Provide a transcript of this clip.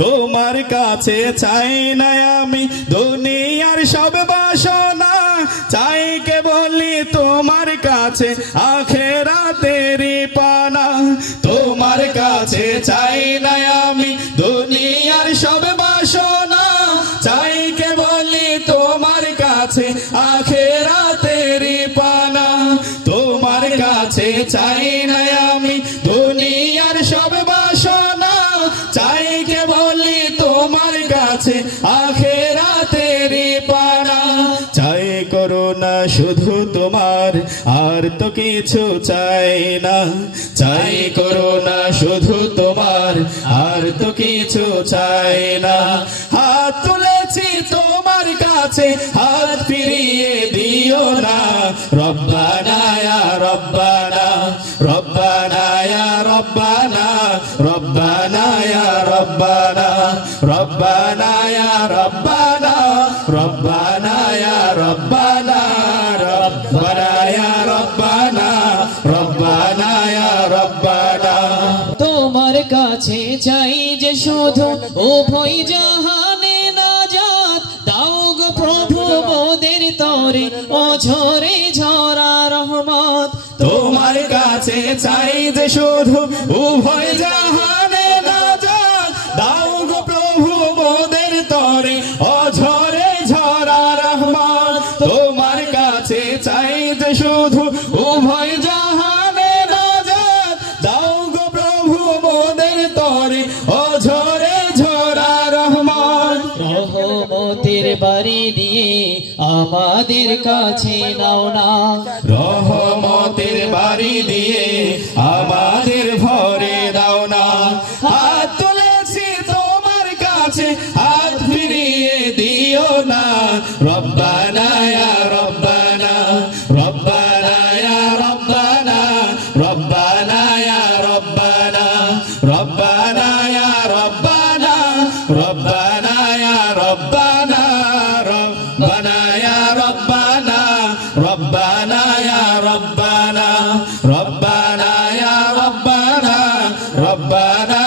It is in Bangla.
তোমার কাছে চাই না আমি দুনিয়ার সব বাসনা, চাই কেবলই তোমার কাছে আখিরাতেরই পানা। তোমার কাছে চাই না আমি দুনিয়ার সব বাসনা, চাই কেবলই তোমার কাছে আখিরাতেরই পানা। তোমার কাছে চাই না আমি দুনিয়ার সব বাসনা, চাই কেবলই তোমার কাছে আখিরাতেরই পানা। চাই করুণা শুধু তোমার, আর তো কিছু চাই না। চাই করুণা শুধু তোমার, আর তো কিছু চাই না। হাত তুলেছি তোমার কাছে, হাত ফিরিয়ে দিও না। রব্বানা ইয়া রব্বানা, রব্বানা ইয়া রব্বানা, রব্বানা ইয়া রব্বানা, রব্বানা ইয়া রব্বানা, রব্বানা ইয়া রব্বানা, রব্বানা ইয়া রব্বানা, রব্বানা ইয়া রব্বানা। তোমার কাছে চাই যে শুধু উভয় জাহানে নাজাত, দাও গো প্রভু মোদের তরে অঝরে ঝরা রহমত। তোমার কাছে চাই যে শুধু উভয় জাহানে নাজাত, দাও গো প্রভু মোদের তরে অঝরে ঝরা রহমত। তোমার কাছে চাই যে শুধু উভয় জাহানে নাজাত, দাও গো প্রভু মোদের তরে অঝরে ঝরা রহমত। রহমতের বাড়ি দিয়ে আমাদের কাছে নাও না, রহমতের বাড়ি দিয়ে আমাদের ভরে দাও না। হাত তুলেছি তোমার কাছে, হাত ফিরিয়ে দিও না। রব্বানা ইয়া রব্বানা, রব্বানা ইয়া রব্বানা, রব্বানা ইয়া রব্বানা, রব্বানা ইয়া রব্বানা, রব্বানা ইয়া রব্বানা, রব্বানা ইয়া রব্বানা, রব্বানা ইয়া রব্বানা, রব্বানা ইয়া রব্বানা, রব্বানা